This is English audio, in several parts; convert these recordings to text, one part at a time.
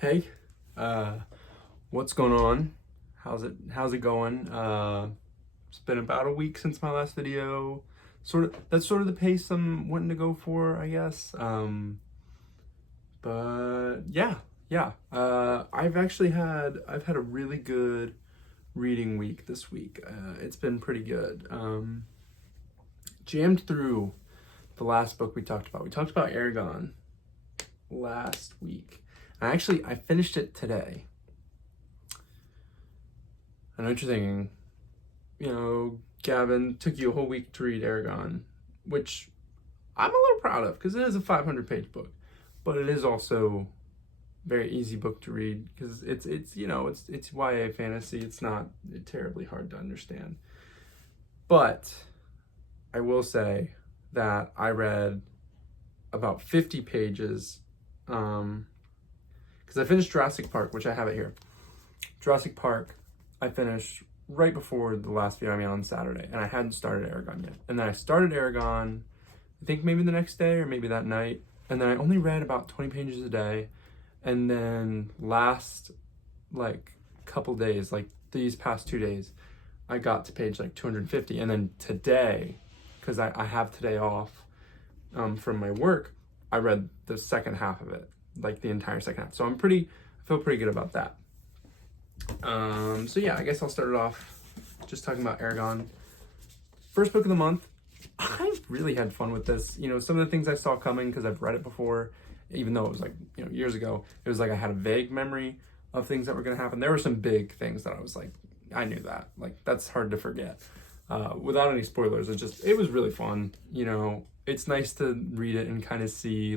Hey, what's going on? How's it going? It's been about a week since my last video. That's sort of the pace I'm wanting to go for, I guess. But yeah. I've had a really good reading week this week. It's been pretty good. Jammed through the last book we talked about. We talked about Eragon last week. I finished it today. I know what you're thinking, Gavin, took you a whole week to read Eragon, which I'm a little proud of because it is a 500-page book, but it is also a very easy book to read because it's YA fantasy. It's not terribly hard to understand. But I will say that I read about 50 pages because I finished Jurassic Park, which I have it here. Jurassic Park, I finished right before the last video I made on Saturday, and I hadn't started Eragon yet. And then I started Eragon, I think maybe the next day or maybe that night, and then I only read about 20 pages a day. And then last, couple days, these past 2 days, I got to page 250. And then today, because I have today off from my work, I read the second half of it, the entire second half. So I feel pretty good about that. So yeah, I guess I'll start it off just talking about Eragon. First book of the month. I really had fun with this. Some of the things I saw coming because I've read it before, even though it was years ago, it was I had a vague memory of things that were going to happen. There were some big things that I was I knew that. That's hard to forget. Without any spoilers, it was really fun. It's nice to read it and kind of see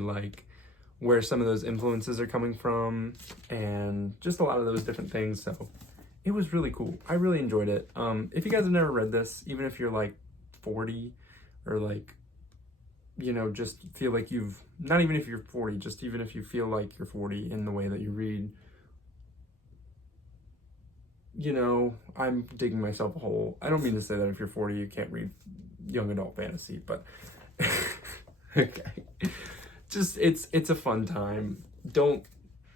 where some of those influences are coming from and just a lot of those different things. So it was really cool. I really enjoyed it. If you guys have never read this, even if you're 40 or just feel you've, not even if you're 40, just even if you feel like you're 40 in the way that you read, I'm digging myself a hole. I don't mean to say that if you're 40, you can't read young adult fantasy, but okay. Just, it's a fun time. Don't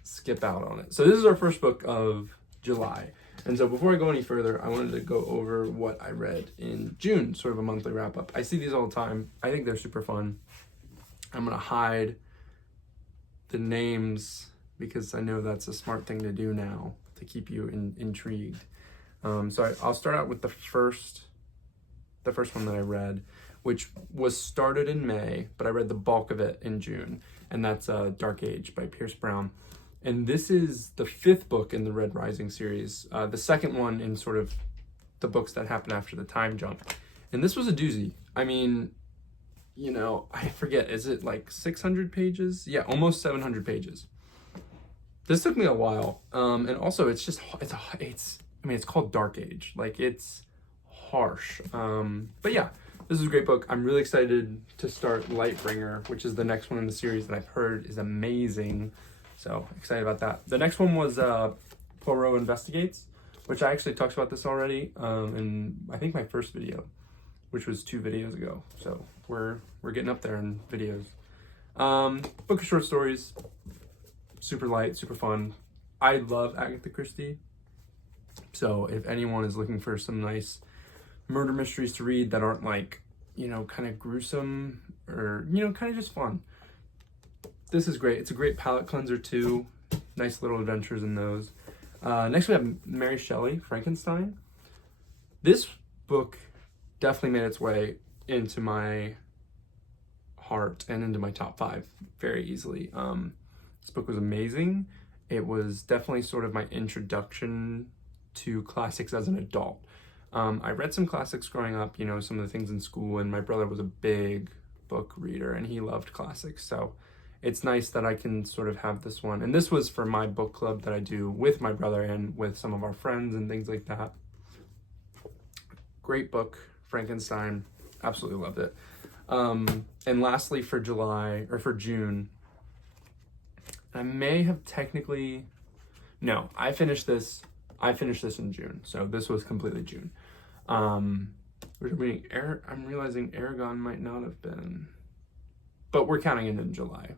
skip out on it. So this is our first book of July. And so before I go any further, I wanted to go over what I read in June, sort of a monthly wrap up. I see these all the time. I think they're super fun. I'm going to hide the names because I know that's a smart thing to do now to keep you intrigued. So I'll start out with the first one that I read, which was started in May, but I read the bulk of it in June, and that's Dark Age by Pierce Brown. And this is the 5th book in the Red Rising series, the second one in sort of the books that happened after the time jump. And this was a doozy. I mean, I forget, is it 600 pages? Yeah, almost 700 pages. This took me a while. And also it's called Dark Age. It's harsh. But yeah, this is a great book. I'm really excited to start Lightbringer, which is the next one in the series that I've heard is amazing. So excited about that. The next one was Poirot Investigates, which I actually talked about this already in I think my first video, which was 2 videos ago. So we're getting up there in videos. Book of short stories, super light, super fun. I love Agatha Christie. So if anyone is looking for some nice murder mysteries to read that aren't kind of gruesome or, kind of just fun, this is great. It's a great palate cleanser too. Nice little adventures in those. Next we have Mary Shelley, Frankenstein. This book definitely made its way into my heart and into my top 5 very easily. This book was amazing. It was definitely sort of my introduction to classics as an adult. I read some classics growing up, some of the things in school, and my brother was a big book reader and he loved classics. So it's nice that I can sort of have this one. And this was for my book club that I do with my brother and with some of our friends and things like that. Great book, Frankenstein. Absolutely loved it. And lastly for June, I may have I finished this in June. So this was completely June. I'm realizing Eragon might not have been, but we're counting it in July.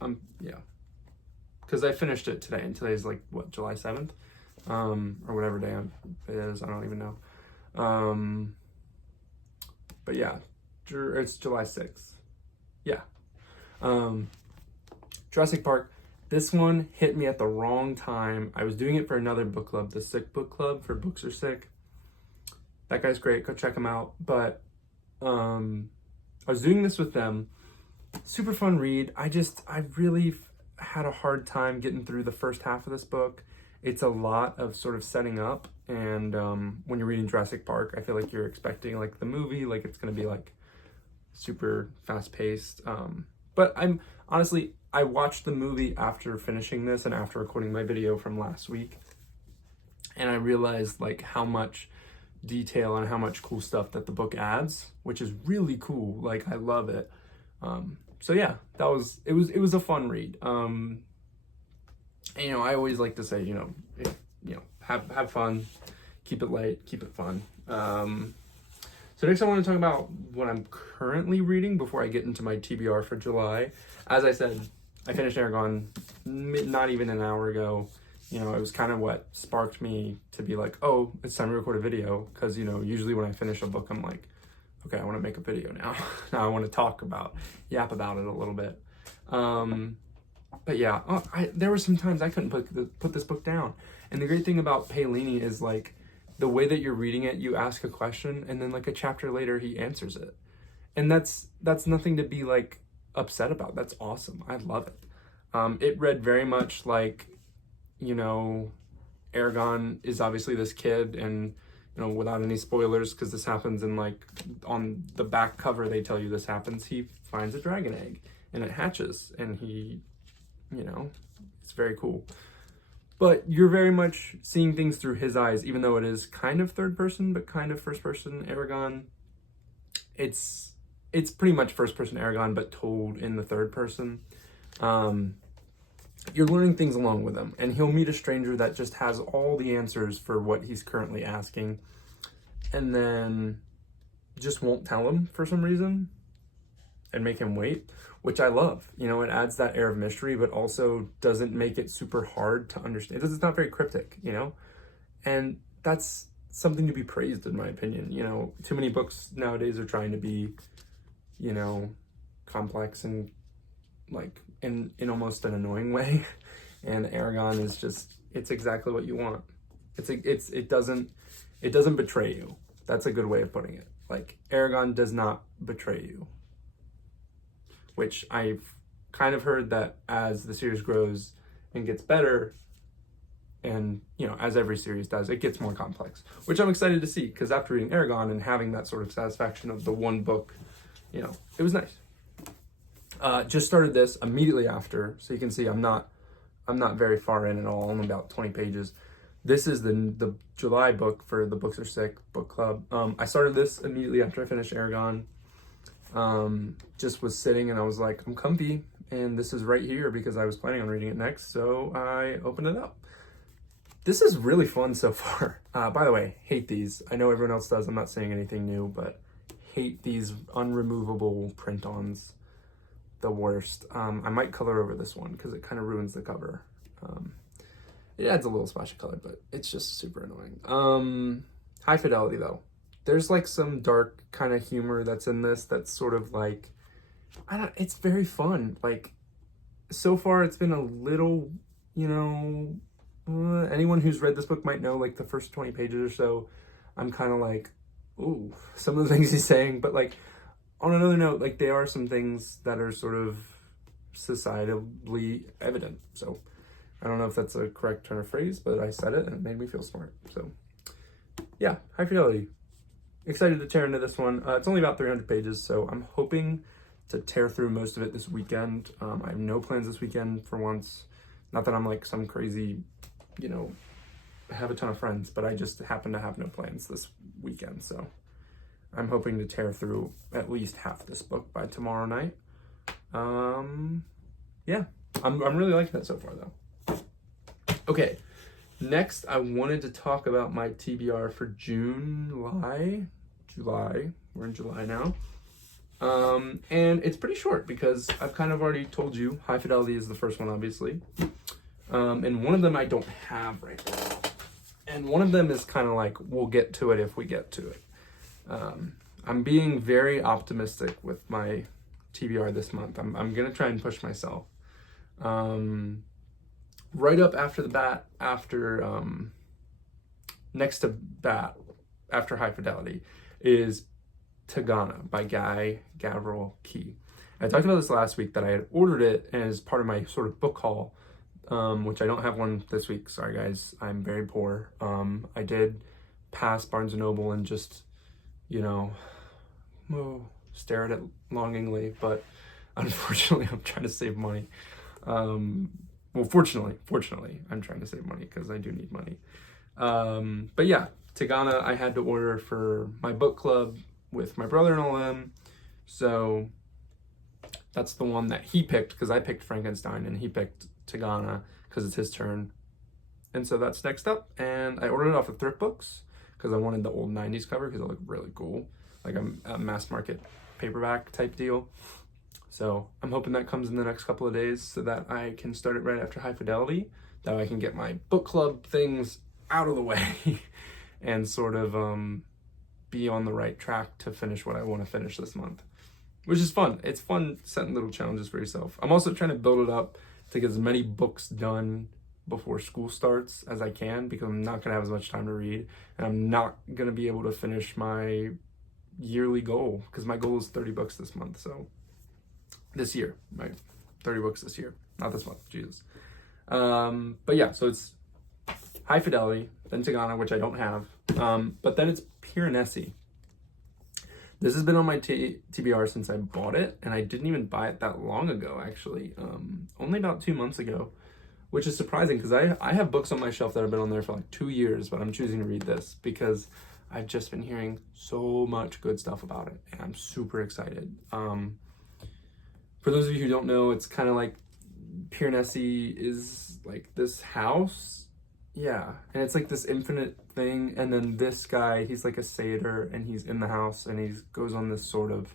I Yeah. Because I finished it today, and today's like, what, July 7th? Or whatever day it is, I don't even know. But yeah, it's July 6th. Yeah. Jurassic Park. This one hit me at the wrong time. I was doing it for another book club, the Sick Book Club for Books Are Sick. That guy's great. Go check him out. But I was doing this with them. Super fun read. I really had a hard time getting through the first half of this book. It's a lot of sort of setting up. And when you're reading Jurassic Park, I feel like you're expecting like the movie, like it's going to be like super fast paced. But I watched the movie after finishing this and after recording my video from last week. And I realized like how much detail and how much cool stuff that the book adds, which is really cool. Like, I love it. So yeah, it was a fun read. And, I always like to say, have fun, keep it light, keep it fun. So next I want to talk about what I'm currently reading before I get into my TBR for July. As I said, I finished Eragon not even an hour ago. It was kind of what sparked me to be like, oh, it's time to record a video. Because, usually when I finish a book, I'm like, okay, I want to make a video now. Now I want to yap about it a little bit. But yeah, there were some times I couldn't put this book down. And the great thing about Paolini is like, the way that you're reading it, you ask a question, and then like a chapter later, he answers it. And that's nothing to be like upset about. That's awesome. I love it. It read very much like, Eragon is obviously this kid, and without any spoilers, because this happens in like on the back cover, they tell you this happens. He finds a dragon egg and it hatches, and he, it's very cool. But you're very much seeing things through his eyes, even though it is kind of third person, but kind of first person Eragon. It's pretty much first person Eragon, but told in the third person. You're learning things along with him, and he'll meet a stranger that just has all the answers for what he's currently asking, and then just won't tell him for some reason and make him wait, which I love. It adds that air of mystery, but also doesn't make it super hard to understand. It's not very cryptic, and that's something to be praised, in my opinion. Too many books nowadays are trying to be, complex and like in almost an annoying way, and Eragon is just, it's exactly what you want. It doesn't betray you. That's a good way of putting it. Like, Eragon does not betray you, which I've kind of heard that as the series grows and gets better, and as every series does, it gets more complex, which I'm excited to see, because after reading Eragon and having that sort of satisfaction of the one book, it was nice. Just started this immediately after, so you can see I'm not very far in at all. I'm about 20 pages. This is the July book for the Books Are Sick book club. I started this immediately after I finished Eragon. Just was sitting and I was like, I'm comfy, and this is right here because I was planning on reading it next, so I opened it up. This is really fun so far. By the way, hate these. I know everyone else does. I'm not saying anything new, but hate these unremovable print-ons. The worst. I might color over this one because it kind of ruins the cover. It adds a little splash of color, but it's just super annoying. High fidelity though. There's like some dark kind of humor that's in this that's sort of like, it's very fun. Like, so far it's been a little, anyone who's read this book might know, like the first 20 pages or so, I'm kind of like, ooh, some of the things he's saying, but like, on another note, like, there are some things that are sort of societally evident. So I don't know if that's a correct turn of phrase, but I said it and it made me feel smart. So yeah, high fidelity. Excited to tear into this one. It's only about 300 pages, so I'm hoping to tear through most of it this weekend. I have no plans this weekend for once. Not that I'm like some crazy, have a ton of friends, but I just happen to have no plans this weekend. So I'm hoping to tear through at least half this book by tomorrow night. Yeah, I'm really liking it so far though. Okay, next I wanted to talk about my TBR for July. We're in July now. And it's pretty short because I've kind of already told you High Fidelity is the first one, obviously. And one of them I don't have right now. And one of them is kind of like, we'll get to it if we get to it. I'm being very optimistic with my TBR this month. I'm going to try and push myself. Right up after the bat, next to bat, after High Fidelity, is Tagana by Guy Gavriel Key. I talked about this last week that I had ordered it as part of my sort of book haul, which I don't have one this week. Sorry guys, I'm very poor. I did pass Barnes & Noble and just, stare at it longingly, but unfortunately I'm trying to save money. Well, fortunately, I'm trying to save money because I do need money. But yeah, Tagana I had to order for my book club with my brother and lemme. So that's the one that he picked because I picked Frankenstein and he picked Tagana because it's his turn. And so that's next up. And I ordered it off of Thrift Books because I wanted the old 90s cover because it looked really cool. Like a mass market paperback type deal. So I'm hoping that comes in the next couple of days so that I can start it right after High Fidelity. That way I can get my book club things out of the way and sort of be on the right track to finish what I want to finish this month, which is fun. It's fun setting little challenges for yourself. I'm also trying to build it up to get as many books done before school starts as I can because I'm not going to have as much time to read and I'm not going to be able to finish my yearly goal because my goal is 30 books this month. So this year, right? 30 books this year, not this month, Jesus. But yeah, so it's High Fidelity, then Tagana, which I don't have, but then it's Piranesi. This has been on my TBR since I bought it, and I didn't even buy it that long ago, actually. Only about 2 months ago, which is surprising because I have books on my shelf that have been on there for like 2 years, but I'm choosing to read this because I've just been hearing so much good stuff about it, and I'm super excited. For those of you who don't know, it's kind of like Piranesi is like this house. Yeah, and it's like this infinite thing, and then this guy, he's like a satyr, and he's in the house, and he goes on this sort of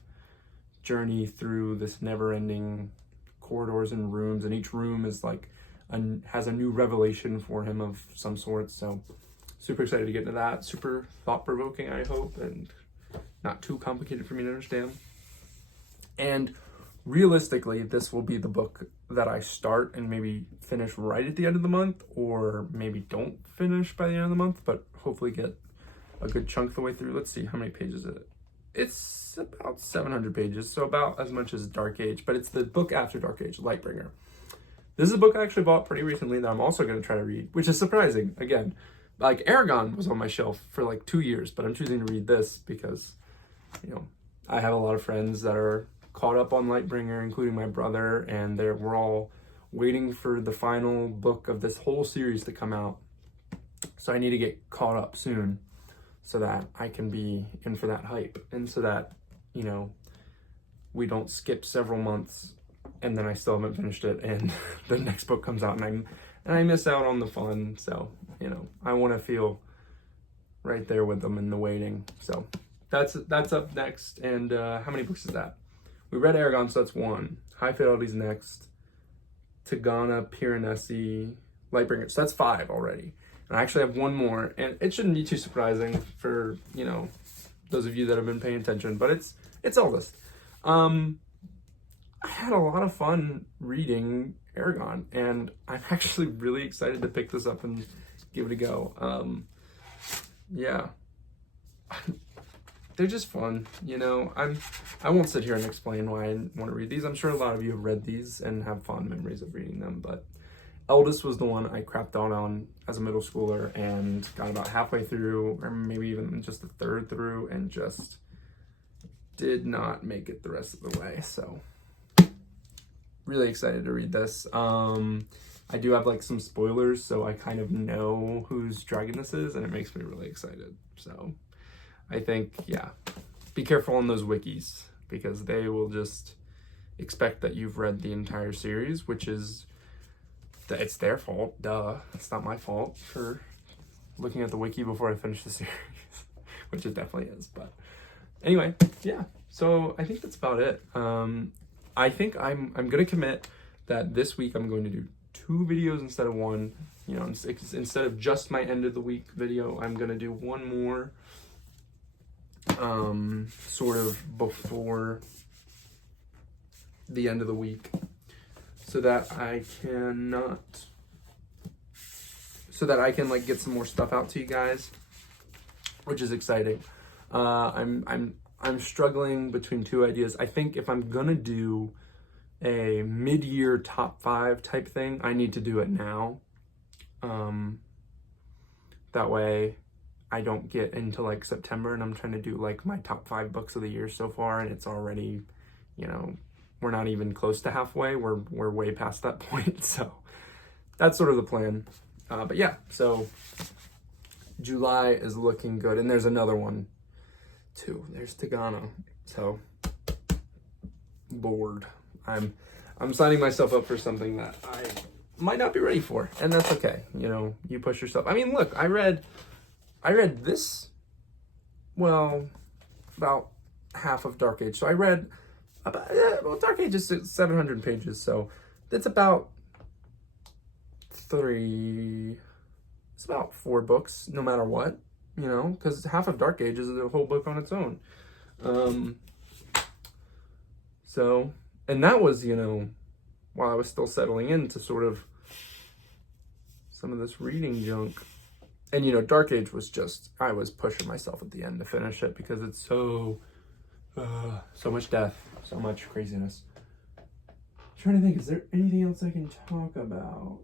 journey through this never-ending corridors and rooms, and each room is like has a new revelation for him of some sort. So super excited to get into that. Super thought-provoking, I hope, and not too complicated for me to understand. And realistically, this will be the book that I start and maybe finish right at the end of the month, or maybe don't finish by the end of the month, but hopefully get a good chunk of the way through. Let's see, how many pages is it? It's about 700 pages, so about as much as Dark Age, but it's the book after Dark Age, Lightbringer. This is a book I actually bought pretty recently that I'm also going to try to read, which is surprising. Again, like Eragon was on my shelf for like 2 years, but I'm choosing to read this because, I have a lot of friends that are caught up on Lightbringer, including my brother, and we're all waiting for the final book of this whole series to come out. So I need to get caught up soon so that I can be in for that hype, and so that, we don't skip several months and then I still haven't finished it and the next book comes out and I miss out on the fun. So, I want to feel right there with them in the waiting. So that's up next. And how many books is that? We read Eragon, so that's 1. High Fidelity's next. Tagana, Piranesi, Lightbringer. So that's 5 already. And I actually have 1 more. And it shouldn't be too surprising for, those of you that have been paying attention. But it's Eldest. I had a lot of fun reading Eragon. And I'm actually really excited to pick this up and give it a go. Yeah. They're just fun, I won't sit here and explain why I want to read these. I'm sure a lot of you have read these and have fond memories of reading them, but Eldest was the one I crapped out on as a middle schooler and got about halfway through, or maybe even just a third through, and just did not make it the rest of the way. So really excited to read this. I do have like some spoilers, so I kind of know whose dragon this is, and it makes me really excited. So I think, yeah, be careful on those wikis because they will just expect that you've read the entire series, which is, it's their fault, duh. It's not my fault for looking at the wiki before I finish the series, which it definitely is. But anyway, yeah, So I think that's about it. I think I'm gonna commit that this week I'm going to do 2 videos instead of 1. You know, instead of just my end of the week video, I'm gonna do 1 more sort of before the end of the week, so that I can like get some more stuff out to you guys, which is exciting. I'm struggling between 2 ideas. I think if I'm gonna do a mid-year top 5 type thing, I need to do it now. That way I don't get into like September and I'm trying to do like my top 5 books of the year so far, and it's already, you know, we're not even close to halfway. We're way past that point. So that's sort of the plan. But yeah, so July is looking good, and there's another one too. There's Tagano. So bored. I'm signing myself up for something that I might not be ready for, and that's okay. You know, you push yourself. I mean, look, I read this, well, about half of Dark Age. So I read about, well, Dark Age is 700 pages, so it's about 4 books, no matter what, you know, because half of Dark Age is a whole book on its own. So, and that was, you know, while I was still settling into sort of some of this reading junk. And, you know, Dark Age was just, I was pushing myself at the end to finish it because it's so much death, so much craziness. I'm trying to think, is there anything else I can talk about?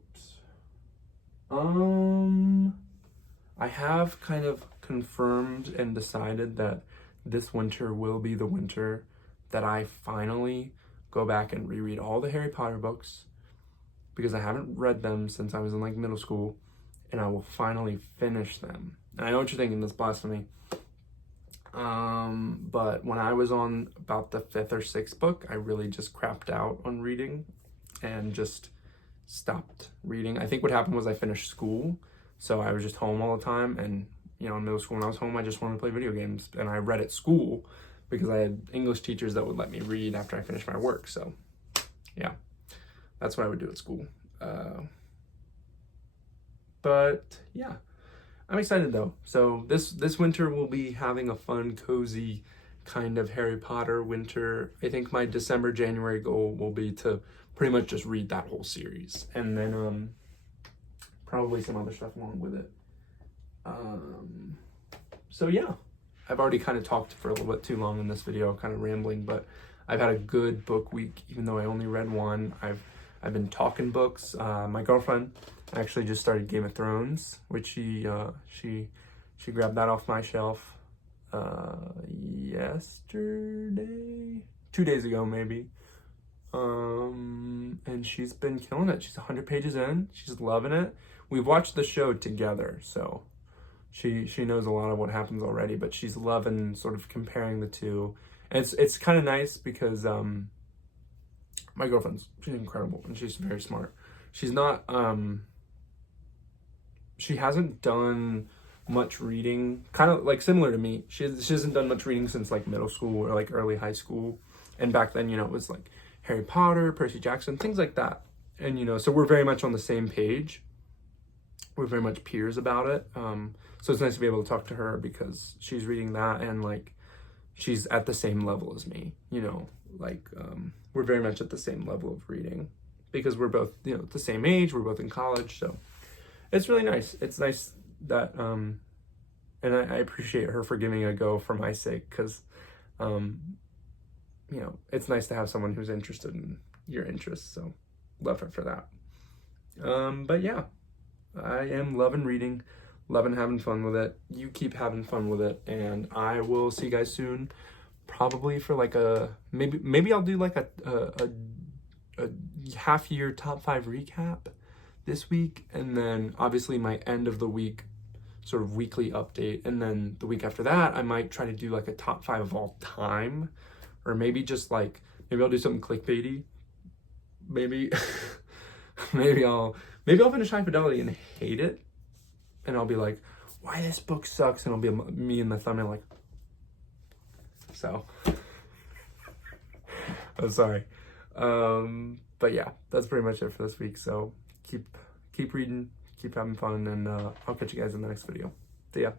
I have kind of confirmed and decided that this winter will be the winter that I finally go back and reread all the Harry Potter books, because I haven't read them since I was in like middle school, and I will finally finish them. And I know what you're thinking, that's blasphemy. But when I was on about the 5th or 6th book, I really just crapped out on reading and just stopped reading. I think what happened was I finished school, so I was just home all the time, and you know, in middle school when I was home, I just wanted to play video games, and I read at school because I had English teachers that would let me read after I finished my work. So yeah, that's what I would do at school. But yeah, I'm excited though. So this winter we'll be having a fun, cozy kind of Harry Potter winter. I think my December, January goal will be to pretty much just read that whole series, and then probably some other stuff along with it. So yeah, I've already kind of talked for a little bit too long in this video, kind of rambling, but I've had a good book week, even though I only read 1. I've been talking books. My girlfriend actually just started Game of Thrones, which she grabbed that off my shelf yesterday, 2 days ago maybe. And she's been killing it. She's 100 pages in. She's loving it. We've watched the show together, so she knows a lot of what happens already, but she's loving sort of comparing the two. And it's kind of nice because my girlfriend's, she's incredible and she's very smart. She's not she hasn't done much reading, kind of like similar to me. She hasn't done much reading since like middle school or like early high school. And back then, you know, it was like Harry Potter, Percy Jackson, things like that. And, you know, so we're very much on the same page. We're very much peers about it. So it's nice to be able to talk to her because she's reading that and like she's at the same level as me, you know, like we're very much at the same level of reading because we're both, you know, the same age, we're both in college. So it's really nice. It's nice that, and I appreciate her for giving it a go for my sake because, you know, it's nice to have someone who's interested in your interests. So love her for that. But yeah, I am loving reading, loving having fun with it. You keep having fun with it, and I will see you guys soon. Probably for like a maybe I'll do like a half year top 5 recap this week, and then obviously my end of the week sort of weekly update, and then the week after that I might try to do like a top 5 of all time, or maybe just like maybe I'll do something clickbaity. Maybe maybe I'll finish High Fidelity and hate it, and I'll be like, why this book sucks, and I'll be me in the thumbnail like so. I'm sorry. But yeah, that's pretty much it for this week. So keep reading, keep having fun, and I'll catch you guys in the next video. See ya.